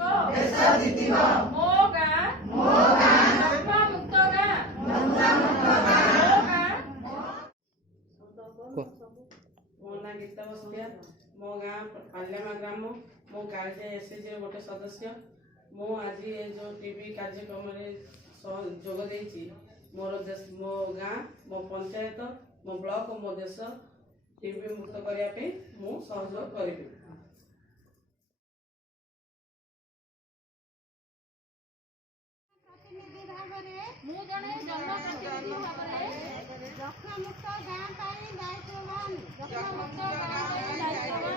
मो गाँ दफा मुक्त गाँ मो ना गीता बस्तिया मो गाँ पाल्यामा ग्राम मो कालिया एसएचजी गोटे सदस्य मु आज ये जो टीवी कार्यक्रम जोग देछि मोर मो गाँ मो पंचायत मो ब्लॉक मो देश टीवी मुक्त करने मु सहयोग करी। मु जने जनप्रतिनिधि भाव में मुक्त गाँ दायित्ववान मुक्त गाँ दायित्ववान